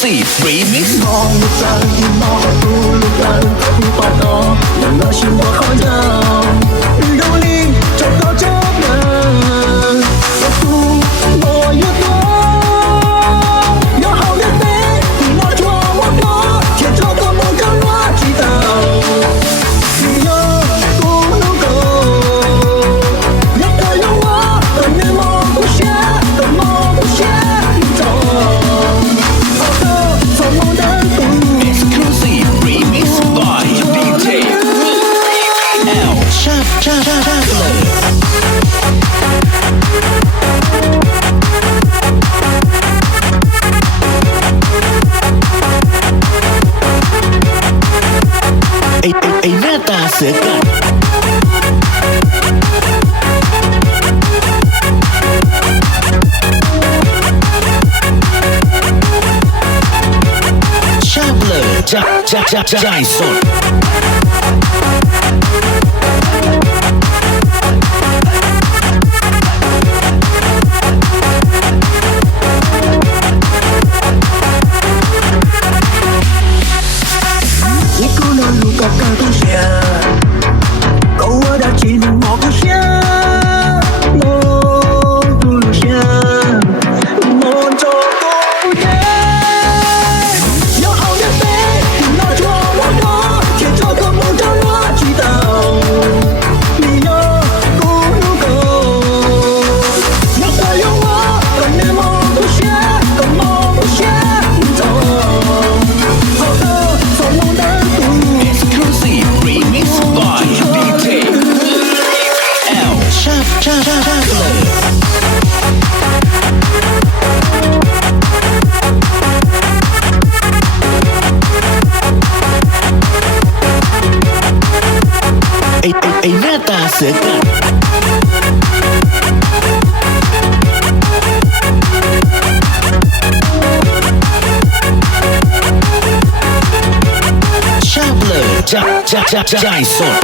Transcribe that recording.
Exclusive Remix 我要在一毛不露蓝不报道，让那心我好痒，努力找到这边，我越多，有好的飞，我做我多，贴着个梦想我知道，你有不能够，要可有我，和你梦不歇，的梦不歇，走，好的，做梦的路。Exclusive Remix by DJ PPLหน้าตาเสือกัดชอบเลยใจสด你姑娘如果敢不下，够我的心我不下，我不下，我做不得。有好的飞，那做我多，贴着个梦想我知道，你有不能够，要所有我和你梦不下，跟梦不下，走，好的，做梦的。Exclusive Remix by DJ PPL ชอบเลยไอ้หน้าตาเสือกัดชอบเลยใจสด